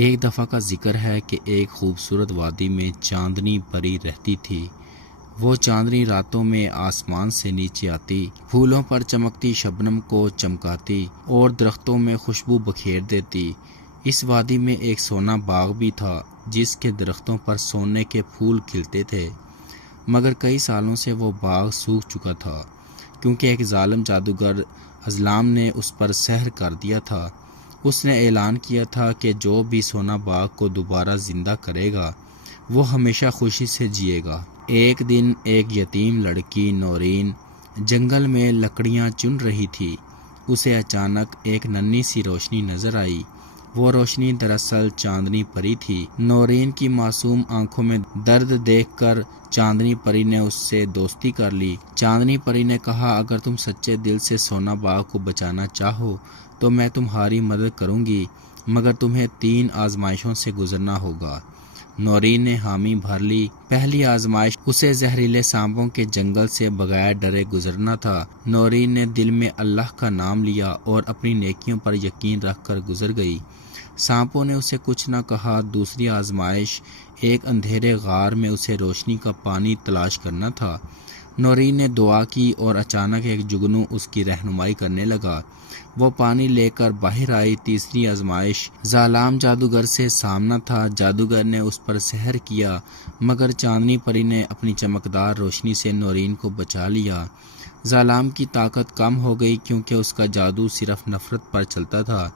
ایک دفعہ کا ذکر ہے کہ ایک خوبصورت وادی میں چاندنی پری رہتی تھی۔ وہ چاندنی راتوں میں آسمان سے نیچے آتی، پھولوں پر چمکتی شبنم کو چمکاتی اور درختوں میں خوشبو بکھیر دیتی۔ اس وادی میں ایک سونا باغ بھی تھا جس کے درختوں پر سونے کے پھول کھلتے تھے، مگر کئی سالوں سے وہ باغ سوکھ چکا تھا کیونکہ ایک ظالم جادوگر ازلام نے اس پر سحر کر دیا تھا۔ اس نے اعلان کیا تھا کہ جو بھی سونا باغ کو دوبارہ زندہ کرے گا وہ ہمیشہ خوشی سے جیے گا۔ ایک دن ایک یتیم لڑکی نورین جنگل میں لکڑیاں چن رہی تھی۔ اسے اچانک ایک ننھی سی روشنی نظر آئی۔ وہ روشنی دراصل چاندنی پری تھی۔ نورین کی معصوم آنکھوں میں درد دیکھ کر چاندنی پری نے اس سے دوستی کر لی۔ چاندنی پری نے کہا، اگر تم سچے دل سے سونا باغ کو بچانا چاہو تو میں تمہاری مدد کروں گی، مگر تمہیں 3 آزمائشوں سے گزرنا ہوگا۔ نورین نے حامی بھر لی۔ پہلی آزمائش، اسے زہریلے سانپوں کے جنگل سے بغیر ڈرے گزرنا تھا۔ نورین نے دل میں اللہ کا نام لیا اور اپنی نیکیوں پر یقین رکھ کر گزر گئی۔ سانپوں نے اسے کچھ نہ کہا۔ دوسری آزمائش، ایک اندھیرے غار میں اسے روشنی کا پانی تلاش کرنا تھا۔ نورین نے دعا کی اور اچانک ایک جگنو اس کی رہنمائی کرنے لگا۔ وہ پانی لے کر باہر آئی۔ تیسری آزمائش، ظالم جادوگر سے سامنا تھا۔ جادوگر نے اس پر سحر کیا، مگر چاندنی پری نے اپنی چمکدار روشنی سے نورین کو بچا لیا۔ ظالم کی طاقت کم ہو گئی کیونکہ اس کا جادو صرف نفرت پر چلتا تھا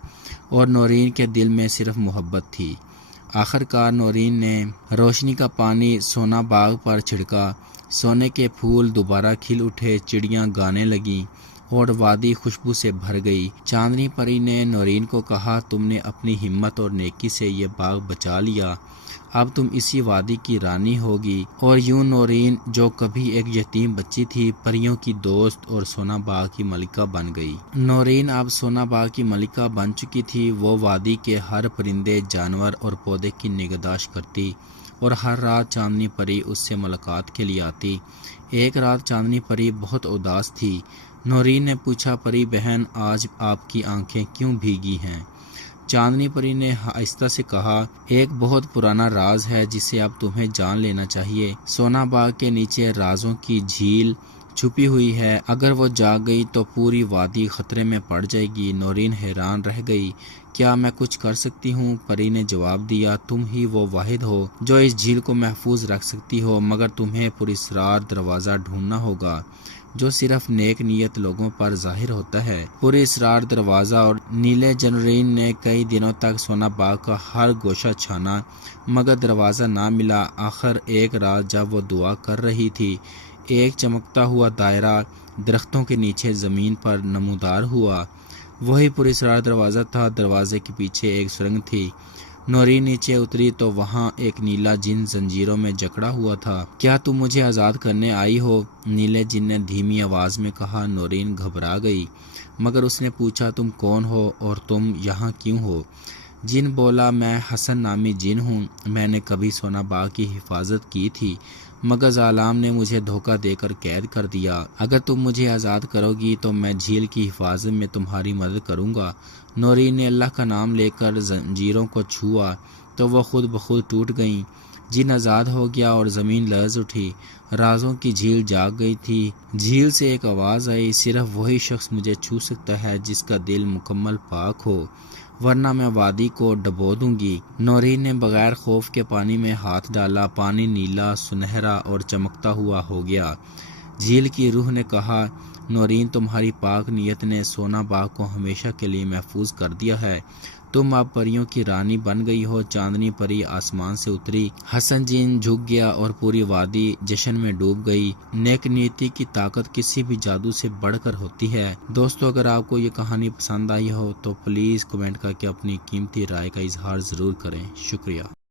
اور نورین کے دل میں صرف محبت تھی۔ آخرکار نورین نے روشنی کا پانی سونا باغ پر چھڑکا۔ سونے کے پھول دوبارہ کھل اٹھے، چڑیاں گانے لگیں اور وادی خوشبو سے بھر گئی۔ چاندنی پری نے نورین کو کہا، تم نے اپنی ہمت اور نیکی سے یہ باغ بچا لیا، اب تم اسی وادی کی رانی ہوگی۔ اور یوں نورین، جو کبھی ایک یتیم بچی تھی، پریوں کی دوست اور سونا باغ کی ملکہ بن گئی۔ نورین اب سونا باغ کی ملکہ بن چکی تھی۔ وہ وادی کے ہر پرندے، جانور اور پودے کی نگہداشت کرتی اور ہر رات چاندنی پری اس سے ملاقات کے لیے آتی۔ ایک رات چاندنی پری بہت اداس تھی۔ نورین نے پوچھا، پری بہن، آج آپ کی آنکھیں کیوں بھیگی ہیں؟ چاندنی پری نے آہستہ سے کہا، ایک بہت پرانا راز ہے جسے اب تمہیں جان لینا چاہیے۔ سونا باغ کے نیچے رازوں کی جھیل چھپی ہوئی ہے، اگر وہ جاگ گئی تو پوری وادی خطرے میں پڑ جائے گی۔ نورین حیران رہ گئی، کیا میں کچھ کر سکتی ہوں؟ پری نے جواب دیا، تم ہی وہ واحد ہو جو اس جھیل کو محفوظ رکھ سکتی ہو، مگر تمہیں پراسرار دروازہ ڈھونڈنا ہوگا جو صرف نیک نیت لوگوں پر ظاہر ہوتا ہے۔ پراسرار دروازہ اور نیلے جنورین نے کئی دنوں تک سونا باغ کا ہر گوشہ چھانا، مگر دروازہ نہ ملا۔ آخر ایک رات جب وہ دعا کر رہی تھی، ایک چمکتا ہوا دائرہ درختوں کے نیچے زمین پر نمودار ہوا۔ وہی پراسرار دروازہ تھا۔ دروازے کے پیچھے ایک سرنگ تھی۔ نورین نیچے اتری تو وہاں ایک نیلا جن زنجیروں میں جکڑا ہوا تھا۔ کیا تم مجھے آزاد کرنے آئی ہو؟ نیلے جن نے دھیمی آواز میں کہا۔ نورین گھبرا گئی، مگر اس نے پوچھا، تم کون ہو اور تم یہاں کیوں ہو؟ جن بولا، میں حسن نامی جن ہوں، میں نے کبھی سونا باغ کی حفاظت کی تھی، مگر ظالم نے مجھے دھوکہ دے کر قید کر دیا۔ اگر تم مجھے آزاد کرو گی تو میں جھیل کی حفاظت میں تمہاری مدد کروں گا۔ نورین نے اللہ کا نام لے کر زنجیروں کو چھوا تو وہ خود بخود ٹوٹ گئیں۔ جن آزاد ہو گیا اور زمین لرز اٹھی۔ رازوں کی جھیل جاگ گئی تھی۔ جھیل سے ایک آواز آئی، صرف وہی شخص مجھے چھو سکتا ہے جس کا دل مکمل پاک ہو، ورنہ میں وادی کو ڈبو دوں گی۔ نورین نے بغیر خوف کے پانی میں ہاتھ ڈالا۔ پانی نیلا، سنہرا اور چمکتا ہوا ہو گیا۔ جھیل کی روح نے کہا، نورین، تمہاری پاک نیت نے سونا باغ کو ہمیشہ کے لیے محفوظ کر دیا ہے۔ تم اب پریوں کی رانی بن گئی ہو۔ چاندنی پری آسمان سے اتری۔ حسن جن جھک گیا اور پوری وادی جشن میں ڈوب گئی۔ نیک نیتی کی طاقت کسی بھی جادو سے بڑھ کر ہوتی ہے۔ دوستو، اگر آپ کو یہ کہانی پسند آئی ہو تو پلیز کمنٹ کر کے اپنی قیمتی رائے کا اظہار ضرور کریں۔ شکریہ۔